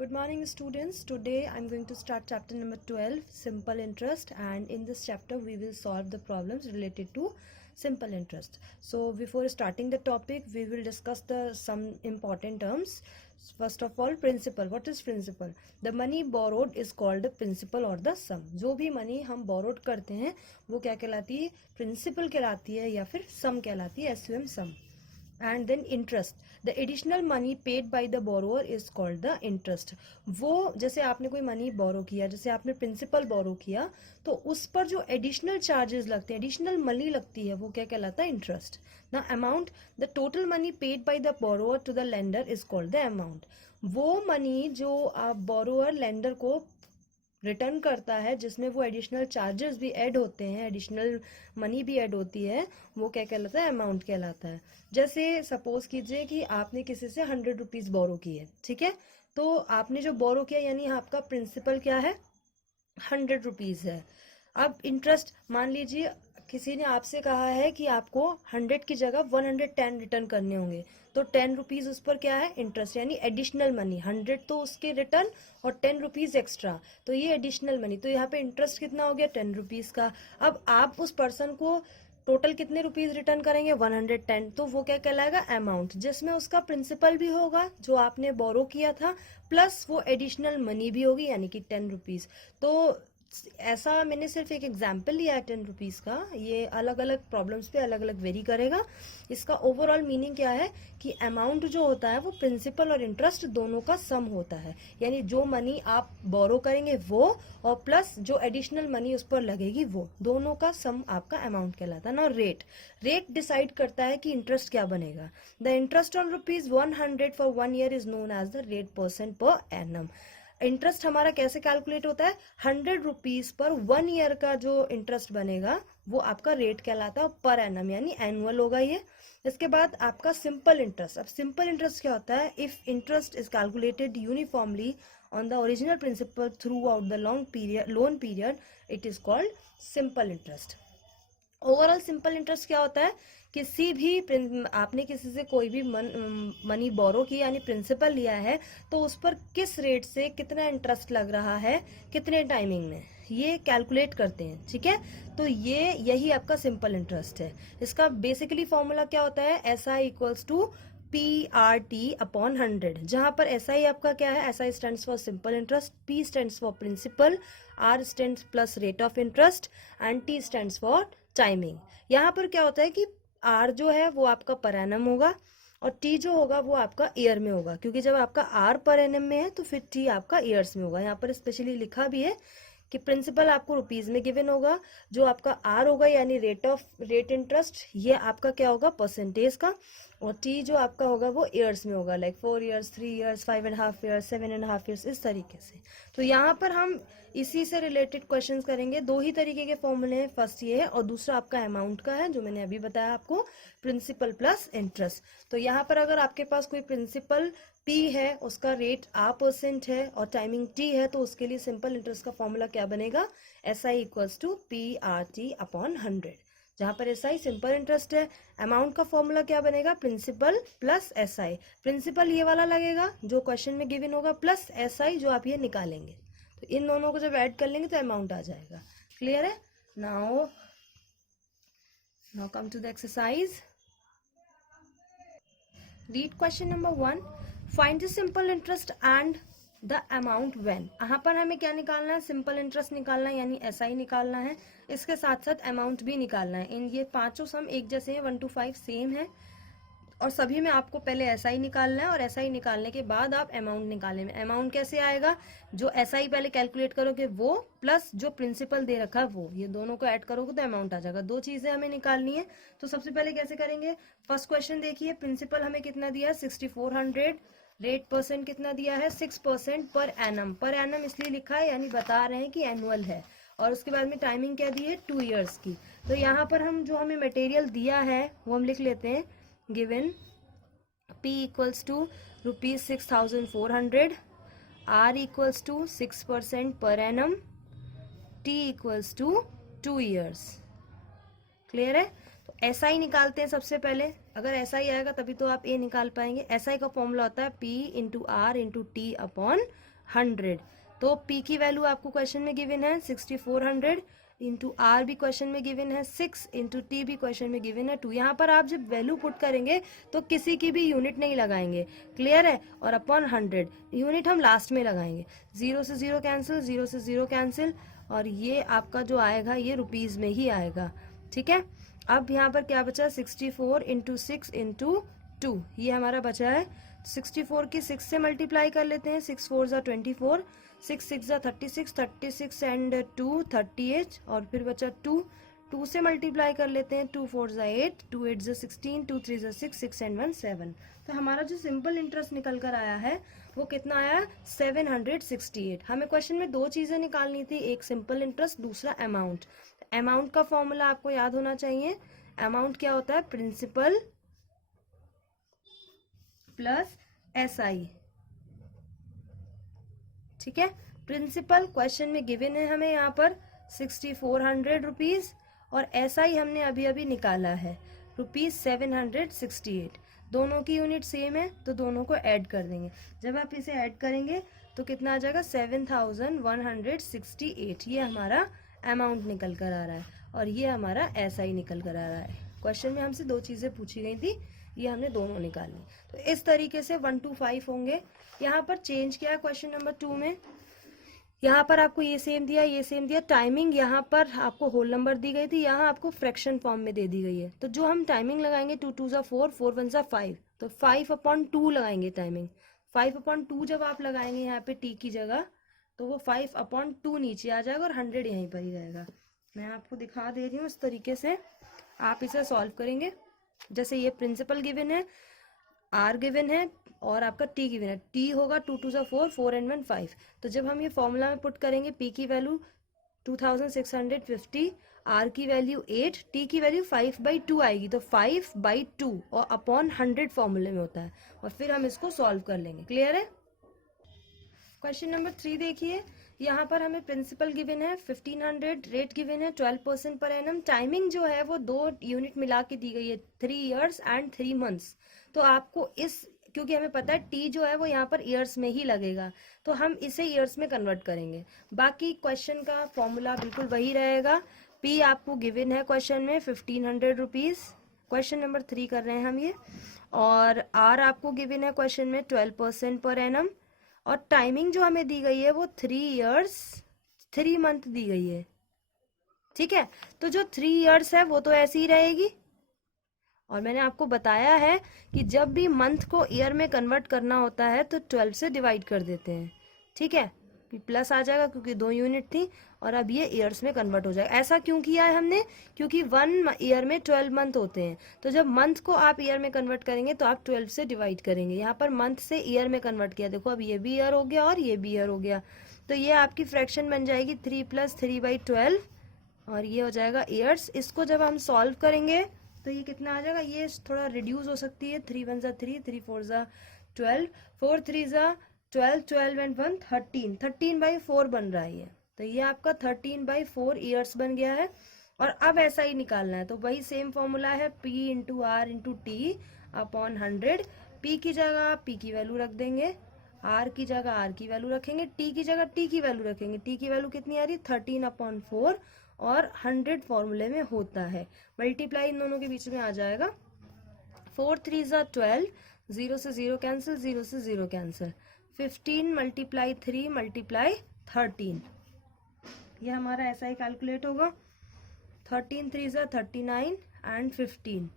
Good morning students. Today I'm going to start chapter number 12, simple interest, and in this chapter we will solve the problems related to simple interest. So before starting the topic we will discuss some important terms. First of all, principal. What is principal? The money borrowed is called the principal or the sum. जो भी money हम borrowed करते हैं वो क्या कहलाती है? Principal कहलाती है या फिर सम कहलाती है, SUM sum. And then interest, the additional money paid by the borrower is called the interest. वो जैसे आपने कोई मनी बोरो किया, जैसे आपने प्रिंसिपल बोरो किया, तो उस पर जो एडिशनल चार्जेस लगते हैं, एडिशनल मनी लगती है, वो क्या कहलाता है? इंटरेस्ट. ना amount, the total money paid by the borrower to the lender is called the amount. वो मनी जो आप बोरोअर लेंडर को रिटर्न करता है, जिसमें वो एडिशनल चार्जेस भी ऐड होते हैं, एडिशनल मनी भी ऐड होती है, वो क्या कहलाता है? अमाउंट कहलाता है. जैसे सपोज कीजिए कि आपने किसी से 100 रुपीज बोरो किए, ठीक है. तो आपने जो बोरो किया यानी आपका प्रिंसिपल क्या है? 100 रुपीज है. अब इंटरेस्ट, मान लीजिए किसी ने आपसे कहा है कि आपको 100 की जगह 110 रिटर्न करने होंगे, तो 10 रुपीज उस पर क्या है? इंटरेस्ट, यानी एडिशनल मनी. 100 तो उसके रिटर्न और 10 रुपीज एक्स्ट्रा, तो ये एडिशनल मनी. तो यहाँ पे इंटरेस्ट कितना हो गया? 10 रुपीज का. अब आप उस पर्सन को टोटल कितने रुपीज रिटर्न करेंगे? 110. तो वो क्या कहलाएगा? अमाउंट, जिसमें उसका प्रिंसिपल भी होगा जो आपने बोरो किया था, प्लस वो एडिशनल मनी भी होगी, यानी कि 10 रुपीज. तो ऐसा मैंने सिर्फ एक एग्जाम्पल लिया है 10 रुपीज का. ये अलग अलग प्रॉब्लम्स पे अलग अलग वेरी करेगा. इसका ओवरऑल मीनिंग क्या है कि अमाउंट जो होता है वो प्रिंसिपल और इंटरेस्ट दोनों का सम होता है. यानी जो मनी आप बोरो करेंगे वो, और प्लस जो एडिशनल मनी उस पर लगेगी वो, दोनों का सम आपका अमाउंट कहलाता है ना. रेट डिसाइड करता है कि इंटरेस्ट क्या बनेगा. The interest on ₹100 for 1 year is known as the rate % per annum. Interest हमारा कैसे कैलकुलेट होता है? 100 रुपीज पर 1 ईयर का जो इंटरेस्ट बनेगा वो आपका रेट कहलाता है, पर एनम यानी एनुअल होगा ये. इसके बाद आपका सिंपल इंटरेस्ट. अब सिंपल इंटरेस्ट क्या होता है? If interest is calculated uniformly on the original principal throughout the loan period, it is called simple interest. Overall simple interest क्या होता है? किसी भी आपने किसी से कोई भी मनी बोरो किया यानी प्रिंसिपल लिया है, तो उस पर किस रेट से कितना इंटरेस्ट लग रहा है, कितने टाइमिंग में, ये कैलकुलेट करते हैं, ठीक है. तो यही आपका सिंपल इंटरेस्ट है. इसका बेसिकली फॉर्मूला क्या होता है? SI equals to PRT upon 100, जहां पर SI आपका क्या है? SI stands for simple interest, P stands for principal, R stands plus rate of interest, and T stands for timing. यहाँ पर क्या होता है कि R जो है वो आपका पर एनम होगा, और T जो होगा वो आपका ईयर में होगा, क्योंकि जब आपका R पर एनम में है तो फिर T आपका ईयर्स में होगा. यहाँ पर स्पेशली लिखा भी है कि प्रिंसिपल आपको रुपीज में गिवन होगा, जो आपका R होगा यानी रेट इंटरेस्ट, ये आपका क्या होगा? परसेंटेज का, और T जो आपका होगा वो ईयर्स में होगा, like 4 years, 3 years, 5.5 years, 7.5 years, इस तरीके से. तो यहाँ पर हम इसी से रिलेटेड क्वेश्चंस करेंगे. दो ही तरीके के फॉर्मूले हैं, फर्स्ट ये है और दूसरा आपका अमाउंट का है, जो मैंने अभी बताया आपको, प्रिंसिपल प्लस इंटरेस्ट. तो यहाँ पर अगर आपके पास कोई प्रिंसिपल P है, उसका रेट R% है और टाइमिंग T है, तो उसके लिए सिंपल इंटरेस्ट का फॉर्मूला क्या बनेगा? SI equals to PRT upon 100, जहां पर SI सिंपल इंटरेस्ट है. अमाउंट का फॉर्मूला क्या बनेगा? Principal plus SI. प्रिंसिपल ये वाला लगेगा जो क्वेश्चन में गिवन होगा, प्लस SI जो आप ये निकालेंगे. तो इन दोनों को जब ऐड कर लेंगे तो अमाउंट आ जाएगा. क्लियर है? Now come to the exercise. Read question number 1. Find the simple interest and the amount when. यहाँ पर हमें क्या निकालना है? सिंपल इंटरेस्ट निकालना है यानी SI निकालना है, इसके साथ साथ अमाउंट भी निकालना है. इन ये पांचों सम एक जैसे हैं, 1 to 5 सेम है, और सभी में आपको पहले SI निकालना है, और SI निकालने के बाद आप अमाउंट निकालेंगे. अमाउंट कैसे आएगा? जो SI पहले कैलकुलेट करोगे वो, प्लस जो प्रिंसिपल दे रखा है वो, ये दोनों को ऐड करोगे तो अमाउंट आ जाएगा. दो चीजें हमें निकालनी है. तो सबसे पहले कैसे करेंगे? फर्स्ट क्वेश्चन देखिए, प्रिंसिपल हमें कितना दिया है? 6400. रेट % कितना दिया है? 6% पर एनम. पर एनम इसलिए लिखा है यानी बता रहे हैं कि एनुअल है. और उसके बाद में टाइमिंग क्या दी है? 2 ईयर्स की. तो यहाँ पर हम जो हमें मटेरियल दिया है वो हम लिख लेते हैं. Given P equals to ₹6,400, R equals to 6% per annum, T equals to 2 years. Clear है? तो SI निकालते हैं सबसे पहले. अगर SI आएगा तभी तो आप A निकाल पाएंगे. SI का फॉर्मूला होता है P into R into T upon 100। तो P की वैल्यू आपको क्वेश्चन में गिवन है 6400 इंटू R भी क्वेश्चन में गिवन है 6 इंटू T भी क्वेश्चन में गिवन है 2। यहाँ पर आप जब वैल्यू पुट करेंगे तो किसी की भी यूनिट नहीं लगाएंगे, क्लियर है, और अपॉन 100 यूनिट हम लास्ट में लगाएंगे। 0 से 0 कैंसिल, 0 से 0 कैंसिल, और ये आपका जो आएगा ये रुपीज में ही आएगा, ठीक है। अब यहाँ पर क्या बचा, 64 इंटू 6 इंटू 2, ये हमारा बचा है। 64 की 6 से मल्टीप्लाई कर लेते हैं, 6 4 ज़ा 24, 6 6 ज़ा 36, 36 एंड 2 38, और फिर बचा 2, 2 से मल्टीप्लाई कर लेते हैं, 2 4 ज़ा 8, 2 8 ज़ा 16, 2 3 ज़ा 6, 6 एंड 1 7। तो हमारा जो सिंपल इंटरेस्ट निकल कर आया है वो कितना आया, 768। हमें क्वेश्चन में दो चीजें निकालनी थी, एक सिंपल इंटरेस्ट, दूसरा अमाउंट। अमाउंट का फॉर्मूला आपको याद होना चाहिए। अमाउंट क्या होता है, प्रिंसिपल प्लस SI, ठीक है। प्रिंसिपल क्वेश्चन में गिवन है हमें यहाँ पर 6400 रुपीज, और SI हमने अभी अभी निकाला है रुपीज 768। दोनों की यूनिट सेम है तो दोनों को ऐड कर देंगे। जब आप इसे ऐड करेंगे तो कितना आ जाएगा, 7168। ये हमारा अमाउंट निकल कर आ रहा है, और ये हमारा SI निकल कर आ रहा है। क्वेश्चन में हमसे दो चीजें पूछी गई थी, ये हमने दोनों निकाली। तो इस तरीके से 1 to 5 होंगे। यहाँ पर चेंज किया क्वेश्चन नंबर 2 में, यहाँ पर आपको ये सेम दिया, ये सेम दिया। टाइमिंग यहाँ पर आपको होल नंबर दी गई थी, यहाँ आपको फ्रैक्शन फॉर्म में दे दी गई है। तो जो हम टाइमिंग लगाएंगे 2 2 ज़ा 4, 4 1 ज़ा 5, तो 5/2 लगाएंगे टाइमिंग। 5/2 जब आप लगाएंगे यहाँ पे t की जगह, तो वो 5/2 नीचे आ जाएगा और 100 यहीं पर ही रहेगा। मैं आपको दिखा दे रही हूँ, इस तरीके से आप इसे सॉल्व करेंगे। जैसे ये प्रिंसिपल गिवन है, R गिवन है, और आपका T गिवन है। T होगा 2 2 ज़ा 4, 4 and 1 5। तो जब हम ये फॉर्मूला में पुट करेंगे, P की वैल्यू 2650, R की वैल्यू 8, T की वैल्यू 5/2 आएगी। तो 5/2 और अपॉन 100 फॉर्मूले में होता है, और फिर हम इसको सॉल्व कर लेंगे। क्लियर है। क्वेश्चन नंबर 3 देखिए, यहाँ पर हमें प्रिंसिपल गिवन है 1500, रेट गिवन है 12% पर एनम। टाइमिंग जो है वो 2 यूनिट मिला के दी गई है, 3 years एंड 3 months। तो आपको इस, क्योंकि हमें पता है टी जो है वो यहाँ पर ईयर्स में ही लगेगा, तो हम इसे ईयर्स में कन्वर्ट करेंगे। बाकी क्वेश्चन का फॉर्मूला बिल्कुल वही रहेगा। पी आपको गिवन है क्वेश्चन में 1500 रुपीज, क्वेश्चन नंबर 3 कर रहे हैं हम ये, और आर आपको गिवन है क्वेश्चन में 12% पर एनम, और टाइमिंग जो हमें दी गई है वो 3 years 3 month दी गई है, ठीक है। तो जो 3 years है वो तो ऐसी ही रहेगी, और मैंने आपको बताया है कि जब भी मंथ को ईयर में कन्वर्ट करना होता है तो 12 से डिवाइड कर देते हैं, ठीक है। प्लस आ जाएगा क्योंकि 2 यूनिट थी, और अब ये ईयर्स में कन्वर्ट हो जाएगा। ऐसा क्यों किया है हमने, क्योंकि 1 ईयर में 12 मंथ होते हैं। तो जब मंथ को आप ईयर में कन्वर्ट करेंगे तो आप 12 से डिवाइड करेंगे। यहाँ पर मंथ से ईयर में कन्वर्ट किया, देखो अब ये भी ईयर हो गया और ये भी ईयर हो गया। तो ये आपकी फ्रैक्शन बन जाएगी 3 + 3/12, और ये हो जाएगा ईयर्स। इसको जब हम सॉल्व करेंगे तो ये कितना आ जाएगा, ये थोड़ा रिड्यूस हो सकती है। 3 1 ज़ा 3, 3 4 ज़ा 12, 4 3 ज़ा 12, 12 and 1 13, 13/4 बन रहा है ये। तो ये आपका 13/4 ईयर्स बन गया है। और अब ऐसा ही निकालना है, तो वही सेम फॉर्मूला है, P × R × T upon 100। P की जगह P की वैल्यू रख देंगे, R की जगह R की वैल्यू रखेंगे, T की जगह T की वैल्यू रखेंगे। T की वैल्यू कितनी आ रही है, 13/4, और 100 फॉर्मूले में होता है। मल्टीप्लाई इन दोनों के बीच में आ जाएगा, 4 3 ज़ा 12, 0 से 0 कैंसिल, 0 से 0 कैंसिल, 15 × 3 × 13, ये हमारा ऐसा ही कैलकुलेट होगा। 13 3 ज़ा 39 एंड 15,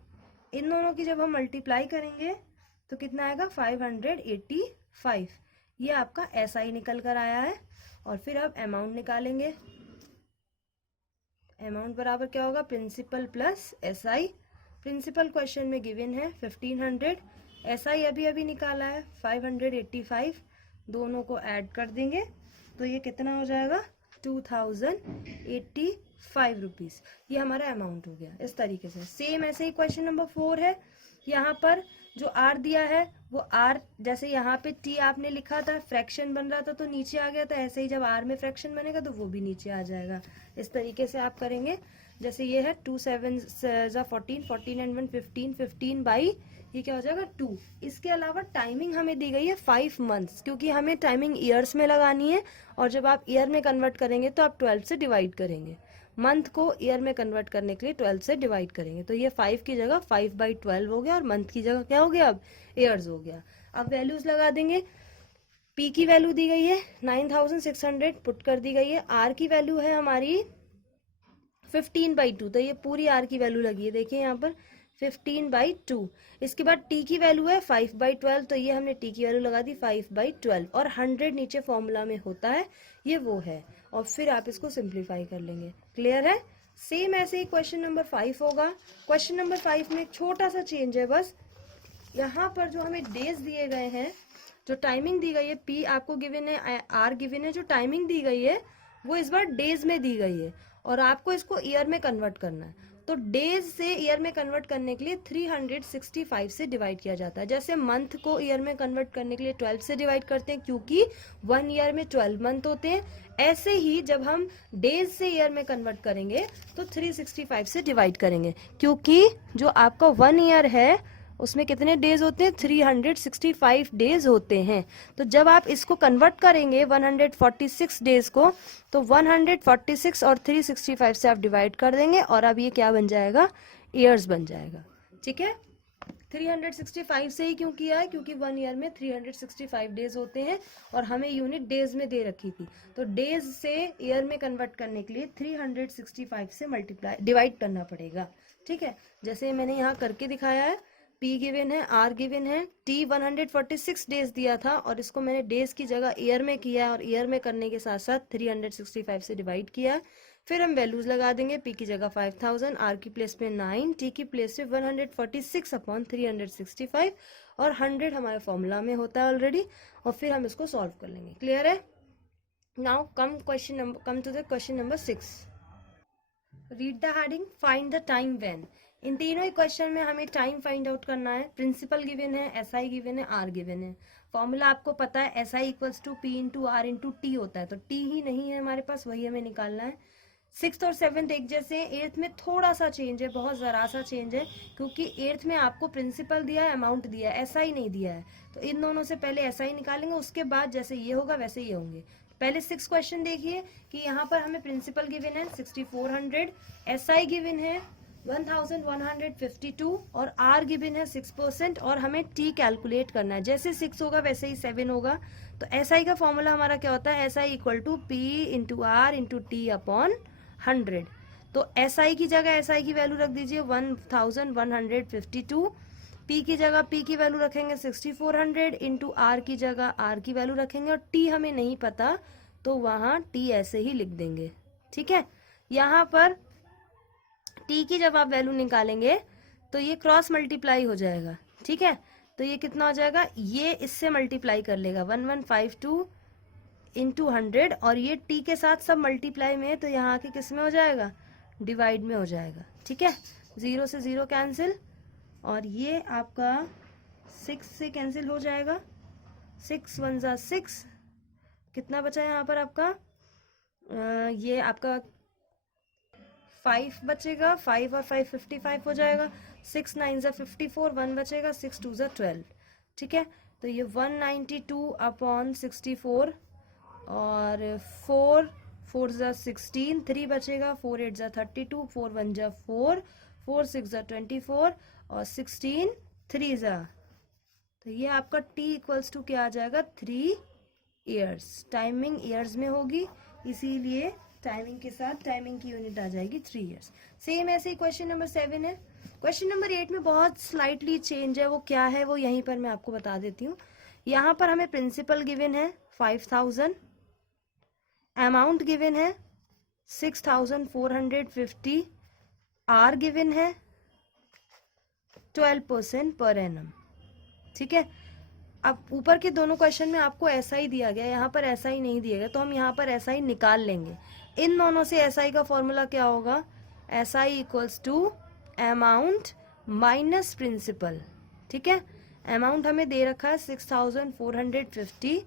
इन दोनों की जब हम मल्टीप्लाई करेंगे तो कितना आएगा, 585। ये आपका ऐसा ही निकल कर आया है। और फिर अब अमाउंट निकालेंगे। अमाउंट बराबर क्या होगा, principal plus SI। Principal question में गिवन है 1500, SI अभी अभी निकाला है 585। दोनों को ऐड कर देंगे तो ये कितना हो जाएगा, 2085 रुपीज। ये हमारा अमाउंट हो गया। इस तरीके से सेम ऐसे ही क्वेश्चन नंबर 4 है। यहाँ पर जो R दिया है वो R, जैसे यहाँ पे T आपने लिखा था, फ्रैक्शन बन रहा था तो नीचे आ गया था, ऐसे ही जब R में फ्रैक्शन बनेगा तो वो भी नीचे आ जाएगा। इस तरीके से आप करेंगे। जैसे ये है 2 7 14, 14 एंड 1 15, 15 बाई ये क्या हो जाएगा 2। इसके अलावा टाइमिंग हमें दी गई है 5 मंथ्स, क्योंकि हमें टाइमिंग ईयर्स में लगानी है, और जब आप ईयर में कन्वर्ट करेंगे तो आप 12 से डिवाइड करेंगे। मंथ को ईयर में कन्वर्ट करने के लिए 12 से डिवाइड करेंगे, तो ये 5 की जगह 5/12 हो गया, और मंथ की जगह क्या हो गया अब ईयर्स हो गया। अब वैल्यूज लगा देंगे। पी की वैल्यू दी गई है 9600 पुट कर दी गई है। आर की वैल्यू है हमारी 15/2, तो ये पूरी आर की वैल्यू लगी है, देखिए यहाँ पर 15/2। इसके बाद टी की वैल्यू है 5/12, तो ये हमने टी की वैल्यू लगा दी 5/12, और 100 नीचे फॉर्मूला में होता है, ये वो है, और फिर आप इसको सिंप्लीफाई कर लेंगे। क्लियर है? सेम ऐसे ही क्वेश्चन नंबर 5 होगा। क्वेश्चन नंबर 5 में एक छोटा सा चेंज है बस, यहाँ पर जो हमें डेज दिए गए हैं, जो टाइमिंग दी गई है, पी आपको गिवन है, आर गिवन है, जो टाइमिंग दी गई है वो इस बार डेज में दी गई है, और आपको इसको ईयर में कन्वर्ट करना है। तो डेज से ईयर में कन्वर्ट करने के लिए 365 से डिवाइड किया जाता है। जैसे मंथ को ईयर में कन्वर्ट करने के लिए 12 से डिवाइड करते हैं, क्योंकि 1 ईयर में 12 मंथ होते हैं, ऐसे ही जब हम डेज से ईयर में कन्वर्ट करेंगे तो 365 से डिवाइड करेंगे, क्योंकि जो आपका 1 ईयर है उसमें कितने डेज होते हैं, 365 डेज होते हैं। तो जब आप इसको कन्वर्ट करेंगे 146 डेज को, तो 146 और 365 से आप डिवाइड कर देंगे, और अब ये क्या बन जाएगा, ईयर्स बन जाएगा। ठीक है, 365 से ही क्यों किया है, क्योंकि 1 ईयर में 365 डेज होते हैं, और हमें यूनिट डेज में दे रखी थी, तो डेज से ईयर में कन्वर्ट करने के लिए 365 से मल्टीप्लाई डिवाइड करना पड़ेगा। ठीक है, जैसे मैंने यहाँ करके दिखाया है, P गिवन है, R गिवन है, T 146 डेज दिया था, और इसको मैंने डेज की जगह ईयर में किया है, और ईयर में करने के साथ साथ 365 से डिवाइड किया है। फिर हम वैल्यूज लगा देंगे, P की जगह 5000, R की प्लेस पे 9, T की प्लेस पे 146/365, और 100 हमारे फॉर्मूला में होता है ऑलरेडी, और फिर हम इसको सॉल्व कर लेंगे। क्लियर है? Now come to the question number 6। Read the heading, find the time when. इन तीनों ही क्वेश्चन में हमें टाइम फाइंड आउट करना है। प्रिंसिपल गिवन है, एसआई गिवन है, आर गिवन है। फॉर्मूला आपको पता है, SI equals to P into R into T होता है, तो टी ही नहीं है हमारे पास, वही हमें निकालना है। 6th और 7th एक जैसे, 8th में थोड़ा सा चेंज है, बहुत जरा सा चेंज है, क्योंकि 8th में आपको प्रिंसिपल दिया है, अमाउंट दिया है, एसआई नहीं दिया है, तो इन दोनों से पहले एसआई निकालेंगे, उसके बाद जैसे ये होगा वैसे ये होंगे। पहले 6 क्वेश्चन देखिए कि यहाँ पर हमें प्रिंसिपल गिवन है 6400, एसआई गिवन है 1152, और आर गिवन है 6%, और हमें टी कैलकुलेट करना है। जैसे 6 होगा वैसे ही 7 होगा, तो एसआई का फॉर्मूला हमारा क्या होता है, SI equal to P into R into T upon 100। तो एसआई की जगह एसआई की वैल्यू रख दीजिए 1152, पी की जगह पी की वैल्यू रखेंगे 6400, इंटू आर की जगह आर की वैल्यू रखेंगे, और टी हमें नहीं पता तो वहां टी ऐसे ही लिख देंगे। ठीक है, यहाँ पर टी की जब आप वैल्यू निकालेंगे तो ये क्रॉस मल्टीप्लाई हो जाएगा। ठीक है, तो ये कितना हो जाएगा, ये इससे मल्टीप्लाई कर लेगा 1152 इंटू 100, और ये टी के साथ सब मल्टीप्लाई में है, तो यहाँ के किस में हो जाएगा, डिवाइड में हो जाएगा। ठीक है, 0 से 0 कैंसिल, और ये आपका 6 से कैंसिल हो जाएगा, 6 1 जा 6, कितना बचा यहाँ पर आपका, ये आपका 5 बचेगा, 5 और 5 55 हो जाएगा, 6 9 जा 54, 1 बचेगा, 6 2 जा 12। ठीक है, तो ये 192/64, और 4 4 जा 16, 3 बचेगा, 4 8 जा 32, 4 1 जा 4, 4 6 जा 24, और 16 3 जा, तो ये आपका t इक्वल्स टू क्या आ जाएगा, 3 ईयर्स। टाइमिंग ईयर्स में होगी, इसीलिए टाइमिंग के साथ टाइमिंग की यूनिट आ जाएगी 3 ईयर्स। सेम ऐसे ही क्वेश्चन नंबर 7 है। क्वेश्चन नंबर 8 में बहुत स्लाइटली चेंज है, वो क्या है वो यहीं पर मैं आपको बता देती हूँ। यहाँ पर हमें प्रिंसिपल गिवन है 5000, अमाउंट गिवन है 6450, आर गिवन है 12% पर एनम। ठीक है, अब ऊपर के दोनों क्वेश्चन में आपको ऐसा ही दिया गया, यहाँ पर ऐसा ही नहीं दिया गया, तो हम यहाँ पर ऐसा ही निकाल लेंगे। इन दोनों से एसआई का फॉर्मूला क्या होगा, SI equals to amount minus principal. ठीक है, अमाउंट हमें दे रखा है 6450,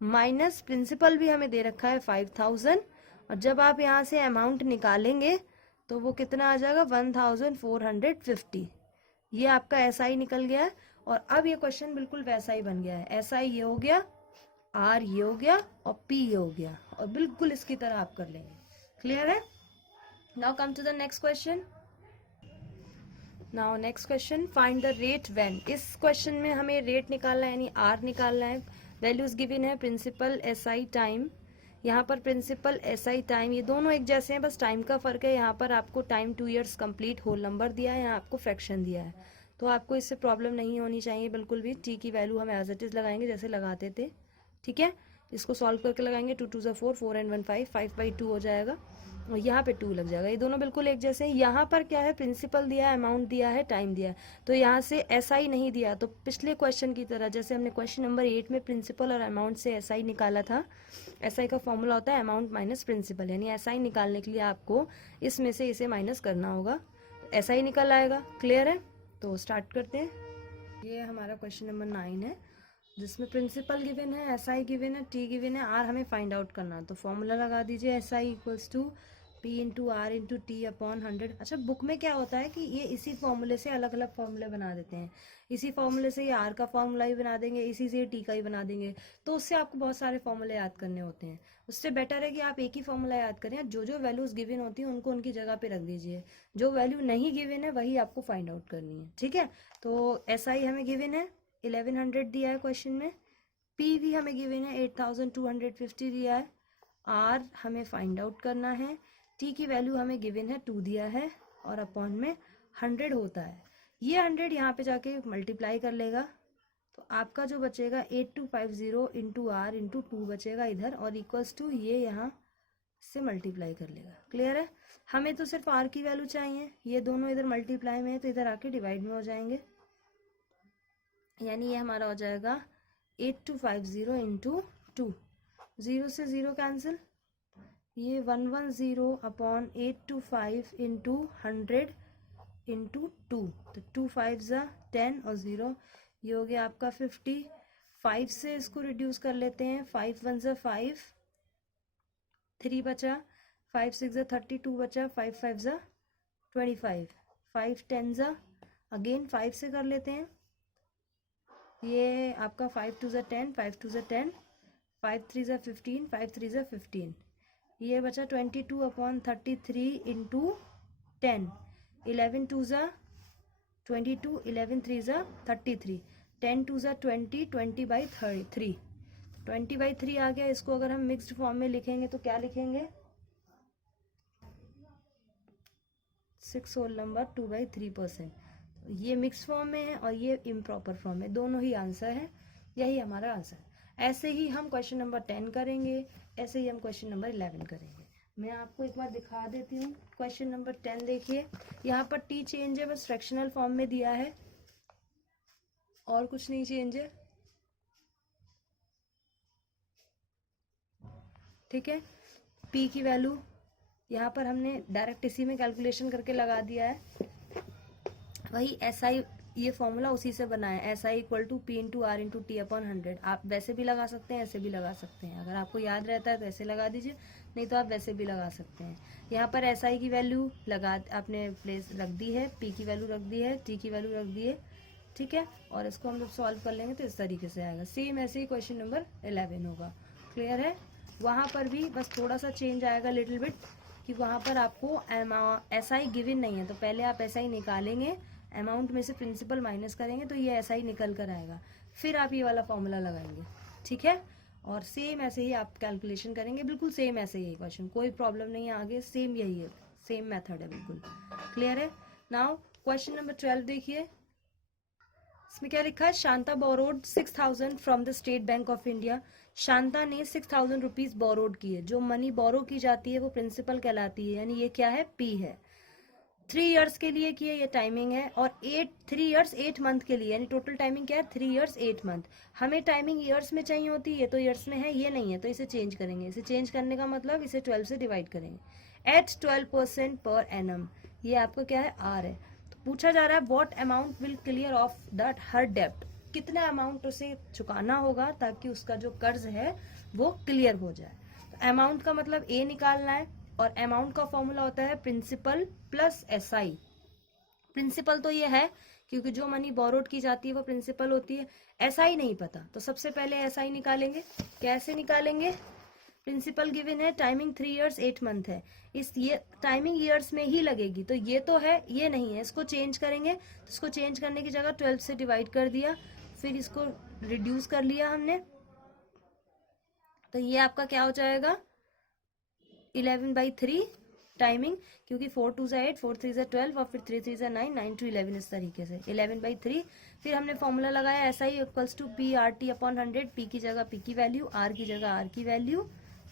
माइनस प्रिंसिपल भी हमें दे रखा है 5000, और जब आप यहाँ से अमाउंट निकालेंगे तो वो कितना आ जाएगा 1450। ये आपका SI निकल गया है। और अब ये क्वेश्चन बिल्कुल वैसा ही बन गया है, SI ये हो गया, R ये हो गया और P ये हो गया, और बिल्कुल इसकी तरह आप कर लेंगे। क्लियर है? Now come to the next question. Now next question, find the rate when. इस क्वेश्चन में हमें रेट निकालना है, यानी R निकालना है। वैल्यूज गिवन है प्रिंसिपल, SI, टाइम। यहाँ पर प्रिंसिपल, SI, टाइम ये दोनों एक जैसे हैं, बस टाइम का फर्क है। यहाँ पर आपको time 2 years complete whole number दिया है, यहाँ आपको फ्रैक्शन दिया है, तो आपको इससे प्रॉब्लम नहीं होनी चाहिए बिल्कुल भी। टी की वैल्यू हम एज इट इज लगाएंगे जैसे लगाते थे, ठीक है। इसको सॉल्व करके लगाएंगे, 2 2 4, 4 and 1 5, 5/2 हो जाएगा, और यहाँ पे 2 लग जाएगा। ये दोनों बिल्कुल एक जैसे हैं। यहाँ पर क्या है, प्रिंसिपल दिया है, अमाउंट दिया है, टाइम दिया है, तो यहाँ से SI नहीं दिया। तो पिछले क्वेश्चन की तरह, जैसे हमने क्वेश्चन नंबर 8 में प्रिंसिपल और अमाउंट से SI निकाला था, SI का फॉर्मूला होता है अमाउंट माइनस प्रिंसिपल, यानी SI निकालने के लिए आपको इसमें से इसे माइनस करना होगा, SI निकल आएगा। क्लियर है? तो स्टार्ट करते हैं। ये हमारा क्वेश्चन नंबर 9 है, जिसमें प्रिंसिपल गिवन है, SI गिवन है, T गिवन है, R हमें फाइंड आउट करना है। तो फॉर्मूला लगा दीजिए, SI equals to P into R into T upon 100। अच्छा, बुक में क्या होता है कि ये इसी फॉर्मूले से अलग अलग फॉर्मूले बना देते हैं। इसी फॉर्मूले से ये R का फॉर्मूला ही बना देंगे, इसी से T का ही बना देंगे, तो उससे आपको बहुत सारे फॉर्मूले याद करने होते हैं। उससे बेटर है कि आप एक ही फॉर्मूला याद करें, जो जो वैल्यूज गिवन होती हैं उनको उनकी जगह पे रख दीजिए, जो वैल्यू नहीं गिवन है वही आपको फाइंड आउट करनी है, ठीक है। तो SI हमें गिवन है 1100 दिया है क्वेश्चन में, P भी हमें गिवन है 8250 दिया है, R हमें फाइंड आउट करना है, T की वैल्यू हमें गिवन है 2 दिया है, और अपॉन में 100 होता है। ये 100 यहाँ पे जाके मल्टीप्लाई कर लेगा, तो आपका जो बचेगा 8250 इंटू R इंटू 2 बचेगा इधर, और इक्वल्स टू ये यहाँ से मल्टीप्लाई कर लेगा। क्लियर है? हमें तो सिर्फ R की वैल्यू चाहिए, ये दोनों इधर मल्टीप्लाई में है तो इधर आके डिवाइड में हो जाएंगे, यानी ये हमारा हो जाएगा 8250 इंटू 2, 0 से 0 कैंसिल, ये 110 अपॉन 825 इंटू 100 इंटू 2, तो 2 5 10 और 0, ये हो गया आपका 50। 5 से इसको रिड्यूस कर लेते हैं, 5 1 5, 3 बचा, 5 6 32 बचा, 5 5 25, 5 10 अगेन 5 से कर लेते हैं, ये आपका 5 2 10, 5 2 10, 5 3 15, 5 3 15, ये बचा 22 अपॉन 33 इंटू 10, 11 2 22, 11 3 33, 10 2 20, 20/3, 20/3 आ गया। इसको अगर हम मिक्स्ड फॉर्म में लिखेंगे तो क्या लिखेंगे, 6 होल नंबर 2/3%। ये मिक्स फॉर्म में है और ये इम्प्रॉपर फॉर्म में, दोनों ही आंसर है, यही हमारा आंसर। ऐसे ही हम क्वेश्चन नंबर 10 करेंगे, ऐसे ही हम क्वेश्चन नंबर 11 करेंगे। मैं आपको एक बार दिखा देती हूँ। क्वेश्चन नंबर 10 देखिए, यहाँ पर T चेंज है, बस फ्रैक्शनल फॉर्म में दिया है, और कुछ नहीं चेंज है, ठीक है। P की वैल्यू यहाँ पर हमने डायरेक्ट इसी में कैलकुलेशन करके लगा दिया है, वही SI, ये फॉर्मूला उसी से बना है, SI equal to P into R into T upon 100। आप वैसे भी लगा सकते हैं, ऐसे भी लगा सकते हैं, अगर आपको याद रहता है तो ऐसे लगा दीजिए, नहीं तो आप वैसे भी लगा सकते हैं। यहाँ पर SI की वैल्यू लगा आपने प्लेस रख दी है, P की वैल्यू रख दी है, T की वैल्यू रख दी है, ठीक है। और इसको हम लोग सॉल्व कर लेंगे तो इस तरीके से आएगा। सेम ऐसे ही क्वेश्चन नंबर 11 होगा। क्लियर है? वहाँ पर भी बस थोड़ा सा चेंज आएगा लिटिल बिट, कि वहाँ पर आपको SI गिवन नहीं है, तो पहले आप SI निकालेंगे, अमाउंट में से प्रिंसिपल माइनस करेंगे तो ये SI निकल कर आएगा, फिर आप ये वाला फॉर्मूला लगाएंगे, ठीक है। और सेम ऐसे ही आप कैलकुलेशन करेंगे, बिल्कुल सेम ऐसे ही क्वेश्चन, कोई प्रॉब्लम नहीं है आगे, सेम यही है, सेम मेथड है बिल्कुल। क्लियर है? नाउ क्वेश्चन नंबर 12 देखिए, इसमें क्या लिखा है, Shanta borrowed 6000 from the state bank of India. Shanta ने 6000 रुपीज बोरोड किए। जो मनी बोरो की जाती है वो प्रिंसिपल कहलाती है, यानी ये क्या है, P है। 3 years के लिए किए, ये टाइमिंग है, और 3 years 8 मंथ के लिए, यानी टोटल टाइमिंग क्या है, 3 years 8 मंथ। हमें टाइमिंग ईयर्स में चाहिए होती है, ये तो ईयर्स में है, ये नहीं है, तो इसे चेंज करेंगे। इसे चेंज करने का मतलब इसे 12 से डिवाइड करेंगे। एट 12% पर एनम, ये आपका क्या है, R है। तो पूछा जा रहा है what amount will clear off that her डेब्ट, कितना अमाउंट उसे चुकाना होगा ताकि उसका जो कर्ज है वो क्लियर हो जाए। तो अमाउंट का मतलब A निकालना है, और अमाउंट का फॉर्मूला होता है प्रिंसिपल प्लस SI। प्रिंसिपल तो ये है क्योंकि जो मनी बोरोड की जाती है वो प्रिंसिपल होती है, SI नहीं पता तो सबसे पहले SI निकालेंगे। कैसे निकालेंगे? प्रिंसिपल गिवन है, टाइमिंग 3 years 8 month है, इस ये टाइमिंग ईयर्स में ही लगेगी, तो ये तो है, ये नहीं है, इसको चेंज करेंगे। तो इसको चेंज करने की जगह 12 से डिवाइड कर दिया, फिर इसको रिड्यूस कर लिया हमने, तो ये आपका क्या हो जाएगा 11/3 टाइमिंग, क्योंकि 4 2 8, 4 3 12 और फिर 3 3 9, 9 to 11 इस तरीके से 11/3। फिर हमने फॉर्मूला लगाया SI equals to PRT upon 100, P की जगह P की वैल्यू, R की जगह R की वैल्यू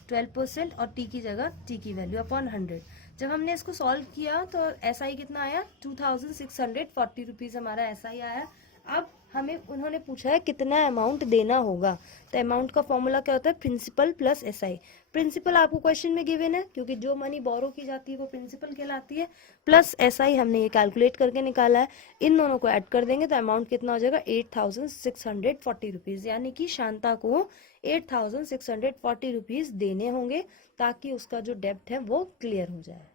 12% और T की जगह T की वैल्यू अपॉन 100। जब हमने इसको सॉल्व किया तो SI कितना आया 2640 रुपीज हमारा SI आया। अब हमें उन्होंने पूछा है कितना अमाउंट देना होगा, तो अमाउंट का फॉर्मूला क्या होता है प्रिंसिपल प्लस SI। प्रिंसिपल आपको क्वेश्चन में गिवन है क्योंकि जो मनी बोरो की जाती है वो प्रिंसिपल कहलाती है, प्लस SI हमने ये कैलकुलेट करके निकाला है, इन दोनों को ऐड कर देंगे तो अमाउंट कितना हो जाएगा 8640 रुपीज, यानी कि शांता को 8640 रुपीज देने होंगे ताकि उसका जो डेब्ट है वो क्लियर हो जाए।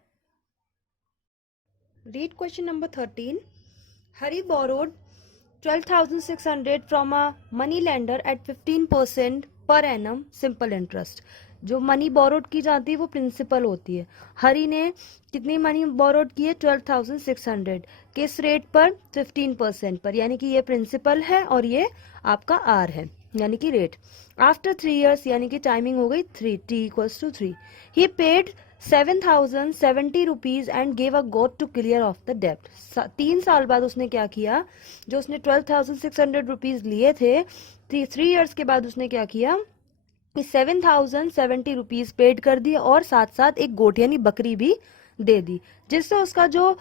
Read question number 13। Hari borrowed 12,600 from a money lender at 15% per annum simple interest। जो मनी बोरोड की जाती है वो प्रिंसिपल होती है। हरी ने कितनी मनी बोरोड की है 12,600, किस रेट पर 15% पर, यानी कि ये प्रिंसिपल है और ये आपका R है यानी कि रेट। आफ्टर 3 years यानी कि टाइमिंग हो गई 3, T equals to 3, he paid 7,070 rupees and gave a goat to clear off the डेब्ट। 3 साल बाद उसने क्या किया, जो उसने 12,600 रुपीज लिए थे 3 years के बाद उसने क्या किया 7,070 रुपीज पेड कर दिए और साथ साथ एक गोट यानी बकरी भी दे दी, जिससे उसका जो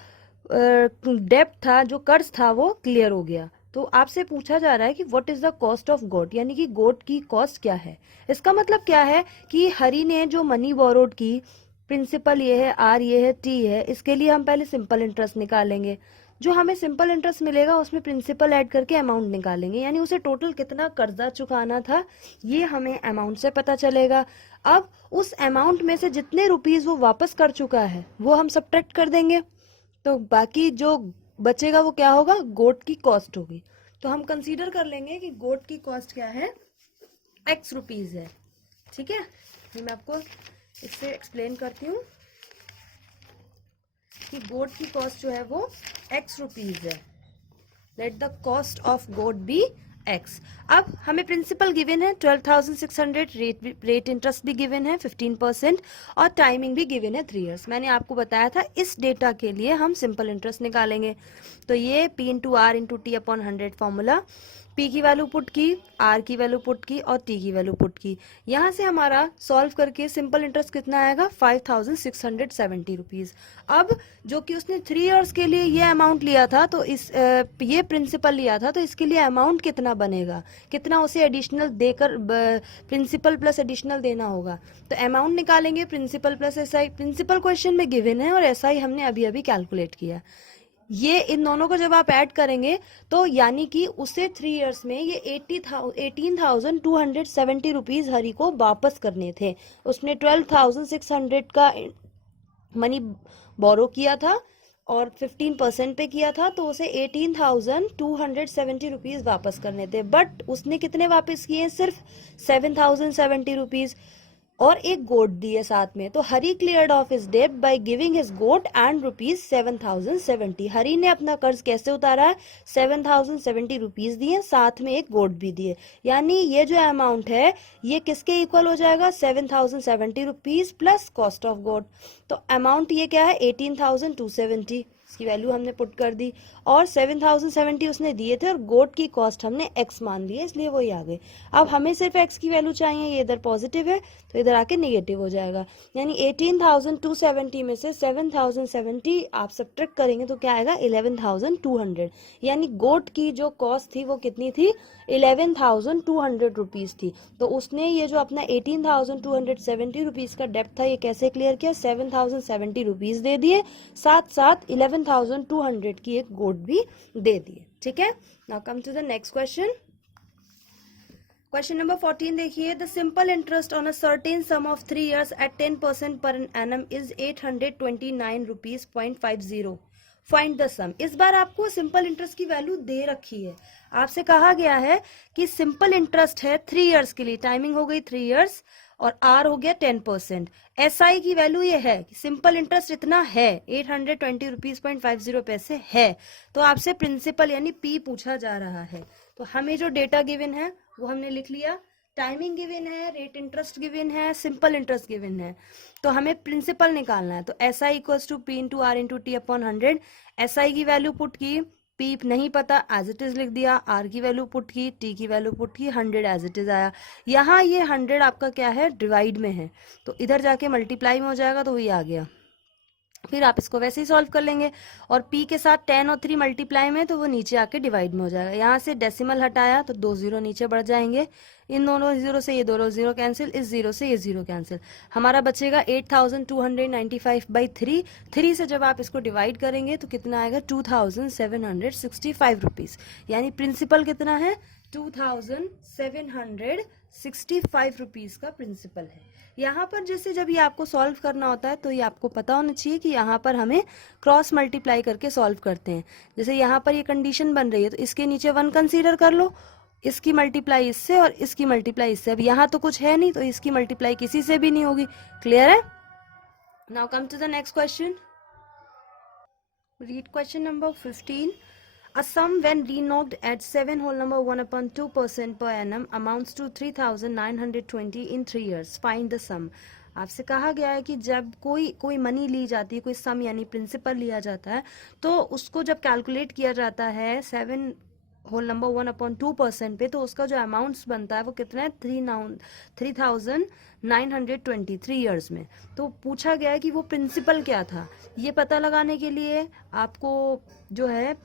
डेब्ट था, जो कर्ज था वो क्लियर हो गया। तो आपसे पूछा जा रहा है कि what is the cost of goat, यानी कि गोट की कॉस्ट क्या है। इसका मतलब क्या है कि हरी ने जो मनी बोरोड की, प्रिंसिपल ये है, R ये है, T है, इसके लिए हम पहले सिंपल इंटरेस्ट निकालेंगे। जो हमें सिंपल इंटरेस्ट मिलेगा उसमें प्रिंसिपल ऐड करके अमाउंट निकालेंगे, यानी उसे टोटल कितना कर्जा चुकाना था ये हमें अमाउंट से पता चलेगा। अब उस अमाउंट में से जितने रुपीज वो वापस कर चुका है वो हम सब्ट्रैक्ट कर देंगे, तो बाकी जो बचेगा वो क्या होगा, गोट की कॉस्ट होगी। तो हम कंसीडर कर लेंगे कि गोट की कॉस्ट क्या है, X रुपीज है। ठीक है, मैं आपको इससे एक्सप्लेन करती हूँ कि गोट की कॉस्ट जो है वो X रुपीज है। Let the cost of goat be X। अब हमें प्रिंसिपल गिवन है 12,600, रेट इंटरेस्ट भी गिवन है 15% और टाइमिंग भी गिवन है 3 years। मैंने आपको बताया था इस डेटा के लिए हम सिंपल इंटरेस्ट निकालेंगे, तो ये P into R into T upon 100 formula, P की वैल्यू पुट की, R की वैल्यू पुट की और T की वैल्यू पुट की। यहाँ से हमारा सॉल्व करके सिंपल इंटरेस्ट कितना आएगा 5,670 रुपीज। अब जो कि उसने 3 years के लिए ये अमाउंट लिया था, तो इस ये प्रिंसिपल लिया था, तो इसके लिए अमाउंट कितना बनेगा, कितना उसे एडिशनल देकर प्रिंसिपल प्लस एडिशनल देना होगा। तो अमाउंट निकालेंगे principal plus SI। Principal question में गिवन है और SI हमने अभी अभी कैलकुलेट किया। ये इन दोनों को जब आप ऐड करेंगे तो यानी कि उसे 3 years में ये 18,270 रुपीज हरी को वापस करने थे। उसने 12,600 का मनी बोरो किया था और 15% पे किया था, तो उसे 18,270 रुपीज वापस करने थे, बट उसने कितने वापस किए, सिर्फ 7,070 रुपीज और एक गोट दिए साथ में। तो Hari cleared off his debt by giving his goat and rupees 7,070। Hari ने अपना कर्ज कैसे उतारा है, 7,070 रुपीज दिए, साथ में एक गोट भी दिए, यानी ये जो अमाउंट है ये किसके इक्वल हो जाएगा 7,070 rupees plus cost of goat. तो अमाउंट ये क्या है 18,270, इसकी वैल्यू हमने पुट कर दी और 7,070 उसने दिए थे और गोट की कॉस्ट हमने X मान ली है, इसलिए वही आ गए। अब हमें सिर्फ X की वैल्यू चाहिए, ये इधर पॉजिटिव है तो इधर आके नेगेटिव हो जाएगा, यानी 18,270 में से 7,070 आप सब्ट्रैक्ट करेंगे तो क्या आएगा 11,200, यानी गोट की जो कॉस्ट थी वो कितनी थी 11,200 रुपीज थी। तो उसने ये जो अपना 18,270 रुपीज का डेब्ट था ये कैसे क्लियर किया, 7,070 रुपीज दे दिए, साथ साथ 11,200 की एक गोट भी दे दिए। ठीक है, now come to the next question. Question number 14 देखिए, the simple interest on a certain sum of 3 years at 10% per annum is 829 rupees .50. Find the sum. इस बार आपको सिंपल इंटरेस्ट की वैल्यू दे रखी है. आपसे कहा गया है कि सिंपल इंटरेस्ट है 3 years के लिए, टाइमिंग हो गई 3 years और आर हो गया 10%. एसआई की वैल्यू ये है कि सिंपल इंटरेस्ट इतना है 820 रुपीज .50 पैसे है. तो आपसे प्रिंसिपल यानी पी पूछा जा रहा है. तो हमें जो डेटा गिवन है वो हमने लिख लिया. टाइमिंग गिवन है, रेट इंटरेस्ट गिवन है, सिंपल इंटरेस्ट गिवन है. तो हमें प्रिंसिपल निकालना है. तो S I equals to P into R into T upon 100. S I की वैल्यू पुट की, पी नहीं पता एज इट इज लिख दिया, आर की वैल्यू पुट की, टी की वैल्यू पुट की, 100 एज इट इज आया. यहाँ ये 100 आपका क्या है, डिवाइड में है, तो इधर जाके मल्टीप्लाई में हो जाएगा, तो वही आ गया. फिर आप इसको वैसे ही सॉल्व कर लेंगे और p के साथ 10 और 3 मल्टीप्लाई में, तो वो नीचे आके डिवाइड में हो जाएगा. यहाँ से डेसिमल हटाया तो 2 जीरो नीचे बढ़ जाएंगे. इन दोनों जीरो से ये दोनों जीरो कैंसिल, इस जीरो से ये जीरो कैंसिल. हमारा बचेगा 8295/3. 3 से जब आप इसको डिवाइड करेंगे तो कितना आएगा, 2765 रुपीज. यानी प्रिंसिपल कितना है, 2765 रुपीज का प्रिंसिपल है. यहाँ पर जैसे जब ये आपको सॉल्व करना होता है तो ये आपको पता होना चाहिए कि यहाँ पर हमें क्रॉस मल्टीप्लाई करके सॉल्व करते हैं. जैसे यहाँ पर ये कंडीशन बन रही है तो इसके नीचे 1 कंसीडर कर लो, इसकी मल्टीप्लाई इससे और इसकी मल्टीप्लाई इससे. अब यहाँ तो कुछ है नहीं तो इसकी मल्टीप्लाई किसी से भी नहीं होगी. क्लियर है? Now come to the next question. Read question number 15. A sum when denoted at 7 whole number 1/2% per annum amounts to 3,920 in 3 years. Find the sum. आपसे कहा गया है कि जब कोई मनी ली जाती है, कोई सम यानी प्रिंसिपल लिया जाता है, तो उसको जब कैलकुलेट किया जाता है 7 होल नंबर 1/2% पे, तो उसका जो अमाउंट्स बनता है वो कितना है, 3,920 3 years में. तो पूछा गया है कि वो प्रिंसिपल क्या था. ये पता लगाने के लिए आपको जो है,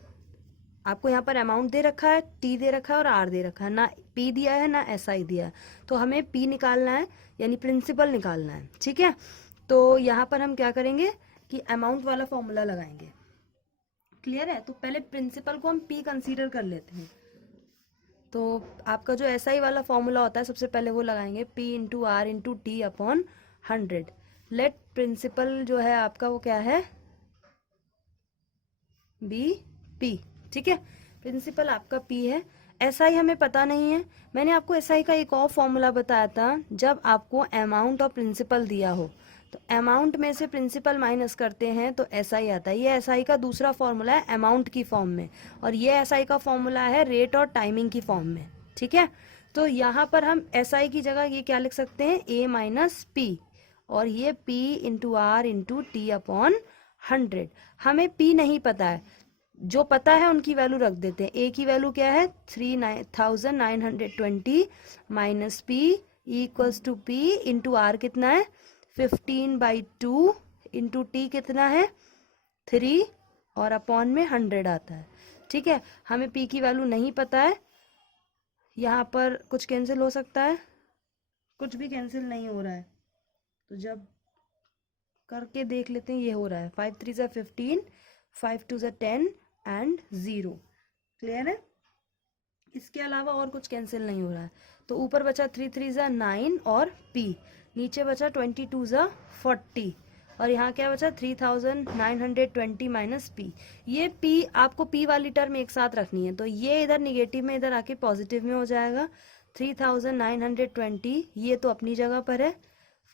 आपको यहाँ पर अमाउंट दे रखा है, टी दे रखा है और आर दे रखा है, ना पी दिया है ना एस आई दिया है. तो हमें पी निकालना है यानी प्रिंसिपल निकालना है. ठीक है, तो यहाँ पर हम क्या करेंगे कि अमाउंट वाला फॉर्मूला लगाएंगे. क्लियर है? तो पहले प्रिंसिपल को हम पी कंसीडर कर लेते हैं. तो आपका जो एस आई वाला फॉर्मूला होता है सबसे पहले वो लगाएंगे, P into R into T upon 100. Let principal जो है आपका वो क्या है, बी पी. ठीक है, प्रिंसिपल आपका पी है. एसआई हमें पता नहीं है. मैंने आपको एसआई का एक और फॉर्मूला बताया था, जब आपको अमाउंट और प्रिंसिपल दिया हो तो अमाउंट में से प्रिंसिपल माइनस करते हैं तो एसआई आता है. ये एसआई का दूसरा फॉर्मूला है अमाउंट की फॉर्म में, और ये एसआई का फॉर्मूला है रेट और टाइमिंग की फॉर्म में. ठीक है, तो यहाँ पर हम एसआई की जगह ये क्या लिख सकते हैं, ए माइनस पी, और ये P into R into T upon 100. हमें पी नहीं पता है, जो पता है उनकी वैल्यू रख देते हैं. ए की वैल्यू क्या है, 3,920 minus P equals to P into R कितना है, 15/2 इंटू टी कितना है, 3 और अपॉन में 100 आता है. ठीक है, हमें पी की वैल्यू नहीं पता है. यहाँ पर कुछ कैंसिल हो सकता है, कुछ भी कैंसिल नहीं हो रहा है. तो जब करके देख लेते हैं, ये हो रहा है 5 3 ज़ा 15, 5 2 ज़ा 10 एंड 0. क्लियर है? इसके अलावा और कुछ कैंसिल नहीं हो रहा है. तो ऊपर बचा 3 3 ज़ा 9 और p, नीचे बचा 22 ज़ा 40, और यहाँ क्या बचा 3,920 माइनस p. ये p आपको p वाली टर्म एक साथ रखनी है, तो ये इधर निगेटिव में इधर आके पॉजिटिव में हो जाएगा. 3,920 ये तो अपनी जगह पर है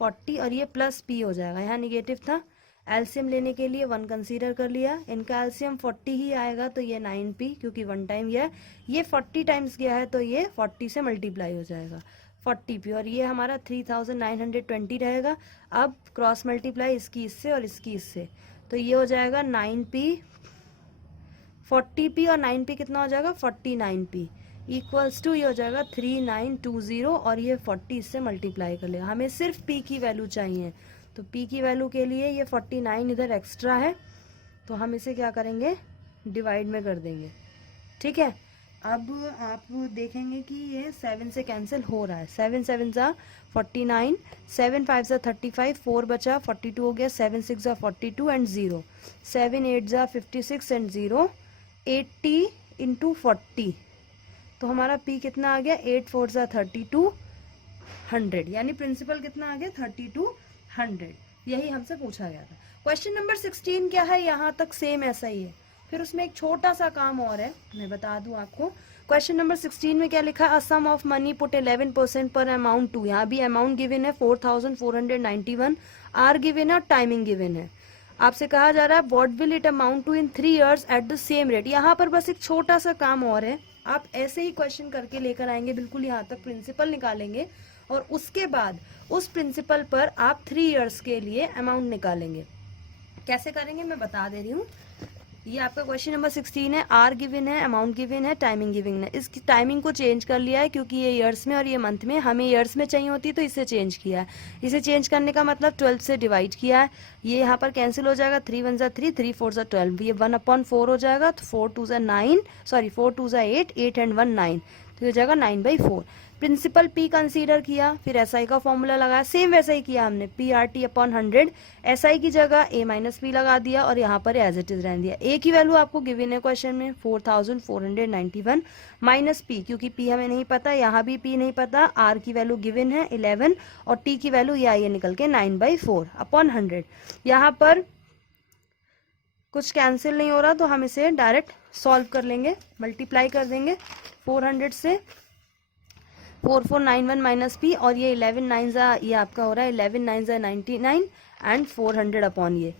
40, और ये प्लस p हो जाएगा, यहाँ निगेटिव था. एलसीएम लेने के लिए 1 कंसीडर कर लिया, इनका एलसीएम 40 ही आएगा, तो ये 9p, क्योंकि 1 टाइम गया है, ये 40 टाइम्स गया है, तो ये 40 से मल्टीप्लाई हो जाएगा 40p, और ये हमारा 3,920 रहेगा. अब क्रॉस मल्टीप्लाई इसकी इससे और इसकी इससे, तो ये हो जाएगा 9p, 40p और 9p कितना हो जाएगा, 49p इक्वल्स टू, ये हो जाएगा 3920, और ये 40 इससे मल्टीप्लाई कर लेगा. हमें सिर्फ p की वैल्यू चाहिए, तो p की वैल्यू के लिए ये 49 इधर एक्स्ट्रा है, तो हम इसे क्या करेंगे, डिवाइड में कर देंगे. ठीक है, अब आप देखेंगे कि ये 7 से कैंसिल हो रहा है. 7 7 ज़ा 49, 7 5 ज़ा 35, 4 बचा 42 हो गया, 7 6 ज़ा 42 एंड 0, 7 8 ज़ा 56 एंड 0, 80 इंटू 40, तो हमारा P कितना आ गया, 8 4 ज़ा 32 100, यानी प्रिंसिपल कितना आ गया 3200। यही हमसे पूछा गया था। क्वेश्चन नंबर 16 क्या है, यहाँ तक सेम ऐसा ही है, फिर उसमें एक छोटा सा काम और है, मैं बता दूं आपको। क्वेश्चन नंबर 16 में क्या लिखा है, अ सम ऑफ मनी पुट 11% पर अमाउंट टू, यहाँ भी अमाउंट गिवन है 4491, आर गिवन है और टाइमिंग गिवन है। आपसे कहा जा रहा है what will it amount to in 3 years at the same rate. यहाँ पर बस एक छोटा सा काम और है, आप ऐसे ही क्वेश्चन करके लेकर आएंगे, बिल्कुल यहाँ तक प्रिंसिपल निकालेंगे और उसके बाद उस प्रिंसिपल पर आप 3 इयर्स के लिए अमाउंट निकालेंगे। कैसे करेंगे मैं बता दे रही हूँ। ये आपका क्वेश्चन नंबर 16 है, आर गिवन है, अमाउंट गिवन है, टाइमिंग गिवन है। इसकी टाइमिंग को चेंज कर लिया है क्योंकि ये ईयर्स में और ये मंथ में, हमें ईयर्स में चाहिए होती तो इसे चेंज किया है। इसे चेंज करने का मतलब 12 से डिवाइड किया है, ये यहाँ पर कैंसिल हो जाएगा, 3 1 ज़ा 3, 3 4 ज़ा 12, ये 1/4 हो जाएगा, तो 4 2 ज़ा 9, सॉरी 4 2 ज़ा 8, 8 एंड 1 9, तो हो जाएगा 9/4। प्रिंसिपल P कंसीडर किया, फिर SI का फॉर्मूला लगाया, सेम वैसा ही किया हमने, PRT अपॉन 100, SI की जगह A माइनस P लगा दिया और यहाँ पर एज इट इज रहने दिया। A की वैल्यू आपको गिवन है क्वेश्चन में 4491 माइनस P, क्योंकि P हमें नहीं पता, यहाँ भी P नहीं पता, R की वैल्यू गिवन है 11 और T की वैल्यू ये आई है निकल के 9/4 अपॉन 100। यहाँ पर कुछ कैंसिल नहीं हो रहा तो हम इसे डायरेक्ट सॉल्व कर लेंगे, मल्टीप्लाई कर देंगे 400 से, 4491 माइनस P और ये 11 9 ज़ा, ये आपका हो रहा है 11 9 ज़ा 99 एंड 400 अपॉन ये।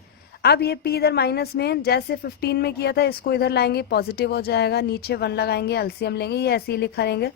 अब ये P इधर माइनस में, जैसे 15 में किया था इसको इधर लाएंगे, पॉजिटिव हो जाएगा, नीचे 1 लगाएंगे, एलसीएम लेंगे, ये ऐसे ही लिखा रहेंगे।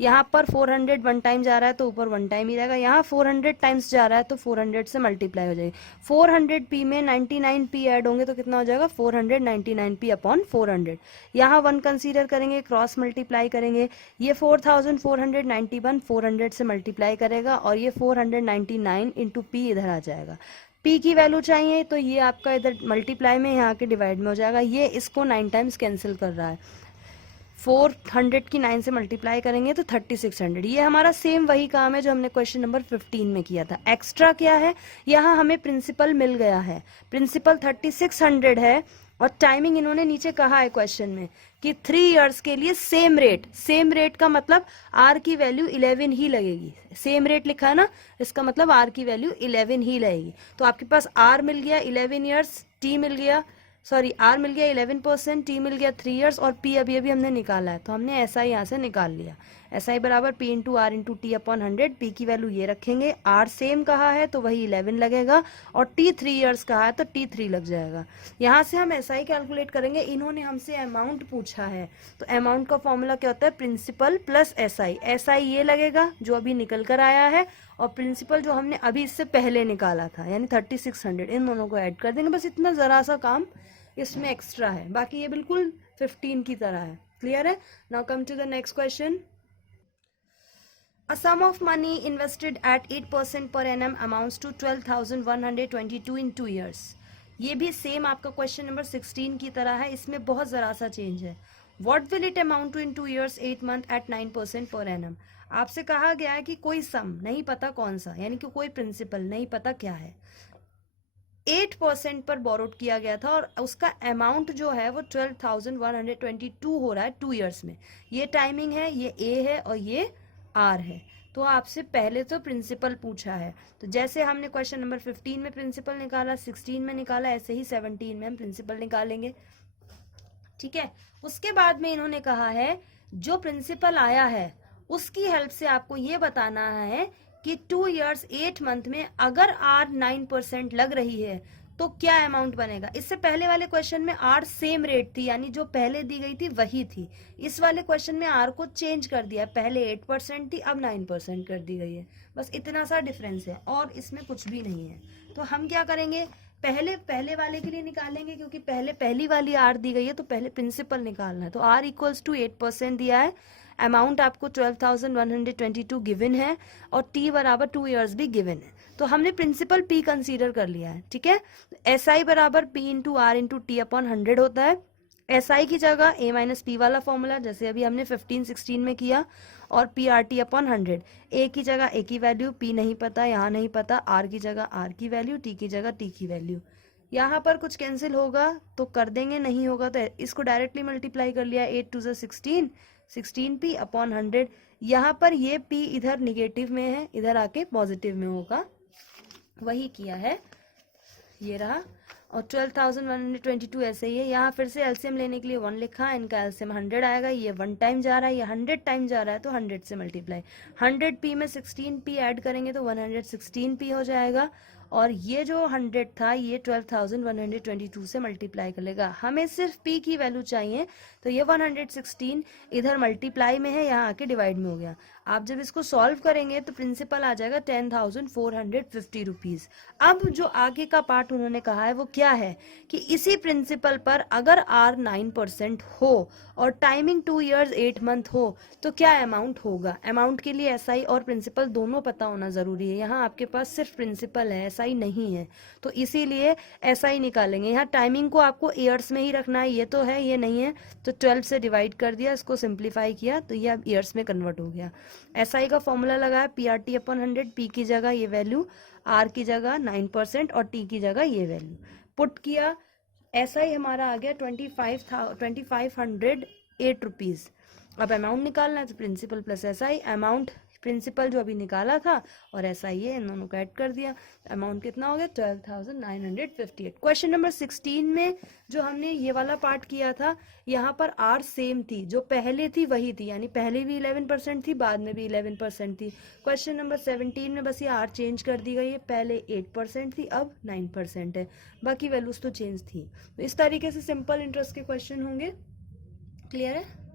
यहाँ पर 400 1 टाइम जा रहा है तो ऊपर 1 टाइम ही रहेगा, यहाँ 400 टाइम्स जा रहा है तो 400 से मल्टीप्लाई हो जाएगी। 400 P में 99 P ऐड होंगे तो कितना हो जाएगा 499 P अपॉन 400। यहाँ 1 कंसीडर करेंगे, क्रॉस मल्टीप्लाई करेंगे, ये 4491 400 से मल्टीप्लाई करेगा और ये 499 इंटू P इधर आ जाएगा। P की वैल्यू चाहिए तो ये आपका इधर मल्टीप्लाई में, यहाँ के डिवाइड में हो जाएगा, ये इसको 9 टाइम्स कैंसिल कर रहा है, 400 की 9 से मल्टीप्लाई करेंगे तो 3600। ये हमारा सेम वही काम है जो हमने क्वेश्चन नंबर 15 में किया था। एक्स्ट्रा क्या है, यहाँ हमें प्रिंसिपल मिल गया है, प्रिंसिपल 3600 है और टाइमिंग इन्होंने नीचे कहा है क्वेश्चन में कि 3 इयर्स के लिए सेम रेट। सेम रेट का मतलब R की वैल्यू 11 ही लगेगी, सेम रेट लिखा है ना, इसका मतलब R की वैल्यू 11 ही लगेगी। तो आपके पास R मिल गया 11 इयर्स, T मिल गया, सॉरी R मिल गया 11%, T मिल गया 3 इयर्स और P अभी अभी हमने निकाला है, तो हमने SI यहाँ से निकाल लिया। SI बराबर P into R into T upon 100, P की वैल्यू ये रखेंगे, R सेम कहा है तो वही 11 लगेगा और T 3 इयर्स कहा है तो T 3 लग जाएगा। यहाँ से हम SI कैलकुलेट करेंगे, इन्होंने हमसे अमाउंट पूछा है तो अमाउंट का फॉर्मूला क्या होता है, प्रिंसिपल प्लस SI। SI ये लगेगा जो अभी निकल कर आया है और प्रिंसिपल जो हमने अभी इससे पहले निकाला था यानी 3600, इन दोनों को ऐड कर देंगे। बस इतना जरा सा काम इसमें एक्स्ट्रा है, बाकी ये बिल्कुल 15 की तरह है। क्लियर है? Now come to the next question. A sum of money invested at 8% per annum amounts to 12,122 in 2 years. ये भी सेम आपका क्वेश्चन नंबर 16 की तरह है, इसमें बहुत जरा सा चेंज है। What will it amount to in 2 years 8 month at 9% per annum? आपसे कहा गया है कि कोई सम, नहीं पता कौन सा, यानी कि कोई प्रिंसिपल नहीं पता क्या है, 8% पर बोरोड किया गया था और उसका अमाउंट जो है वो 12,122 हो रहा है 2 इयर्स में। ये टाइमिंग है, ये A है और ये R है। तो आपसे पहले तो प्रिंसिपल पूछा है, तो जैसे हमने क्वेश्चन नंबर 15 में प्रिंसिपल निकाला, 16 में निकाला, ऐसे ही 17 में हम प्रिंसिपल निकालेंगे। ठीक है, उसके बाद में इन्होंने कहा है जो प्रिंसिपल आया है उसकी हेल्प से आपको ये बताना है कि 2 इयर्स 8 मंथ में अगर R 9% लग रही है तो क्या अमाउंट बनेगा। इससे पहले वाले क्वेश्चन में R सेम रेट थी, यानी जो पहले दी गई थी वही थी। इस वाले क्वेश्चन में R को चेंज कर दिया, पहले 8% थी अब 9% कर दी गई है, बस इतना सा डिफरेंस है और इसमें कुछ भी नहीं है। तो हम क्या करेंगे, पहले वाले के लिए निकालेंगे, क्योंकि पहली वाली R दी गई है तो पहले प्रिंसिपल निकालना है। तो R इक्वल्स टू 8% दिया है, अमाउंट आपको 12,122 गिवन है और T बराबर 2 इयर्स भी गिवन है। तो हमने प्रिंसिपल P कंसीडर कर लिया है। ठीक है, SI बराबर P into R into T upon 100 होता है। SI की जगह A माइनस P वाला फॉर्मूला जैसे अभी हमने 15-16 में किया और PRT अपॉन 100। A की जगह A की वैल्यू, P नहीं पता, यहाँ नहीं पता, R की जगह R की वैल्यू, T की जगह T की वैल्यू। यहाँ पर कुछ कैंसिल होगा तो कर देंगे, नहीं होगा तो इसको डायरेक्टली मल्टीप्लाई कर लिया, 8 2 16, 16p अपॉन 100। यहाँ पर ये p इधर निगेटिव में है, इधर आके पॉजिटिव में होगा, वही किया है, ये रहा। और 12,122 ऐसे ही है। यहाँ फिर से एलसीएम लेने के लिए 1 लिखा है, इनका एलसीएम 100 आएगा, ये 1 टाइम जा रहा है, ये 100 टाइम जा रहा है, तो 100 से मल्टीप्लाई, 100p में 16p ऐड करेंगे तो 116p हो जाएगा। और ये जो 100 था ये 12,122 से मल्टीप्लाई कर लेगा। हमें सिर्फ p की वैल्यू चाहिए, तो ये 116 इधर मल्टीप्लाई में है, यहाँ आके डिवाइड में हो गया। आप जब इसको सॉल्व करेंगे तो प्रिंसिपल आ जाएगा 10,450 रुपीज। अब जो आगे का पार्ट उन्होंने कहा है वो क्या है कि इसी प्रिंसिपल पर अगर R 9% हो और टाइमिंग 2 years 8 month हो तो क्या अमाउंट होगा। अमाउंट के लिए SI और प्रिंसिपल दोनों पता होना जरूरी है। यहाँ आपके पास सिर्फ प्रिंसिपल है, SI नहीं है, तो इसीलिए SI निकालेंगे। यहाँ टाइमिंग को आपको ईयर्स में ही रखना है, ये तो है ये नहीं है, तो 12 से डिवाइड कर दिया, इसको सिंप्लीफाई किया तो ये अब ईयर्स में कन्वर्ट हो गया। SI का फॉर्मूला लगाया PRT अपॉन 100, P की जगह ये वैल्यू, R की जगह 9% और T की जगह ये वैल्यू पुट किया। SI हमारा आ गया 2508 रुपीज। अब अमाउंट निकालना है तो principal plus SI, amount principal जो अभी निकाला था और SI ये इन दोनों को ऐड कर दिया, अमाउंट कितना हो गया 12,958। क्वेश्चन नंबर 16 में जो हमने ये वाला पार्ट किया था, यहाँ पर R सेम थी, जो पहले थी वही थी, यानी पहले भी 11% थी, बाद में भी 11% थी। क्वेश्चन नंबर 17 में बस ये R चेंज कर दी गई है, पहले 8% थी अब 9% है, बाकी वैल्यूज तो चेंज थी। तो इस तरीके से सिंपल इंटरेस्ट के क्वेश्चन होंगे। क्लियर है?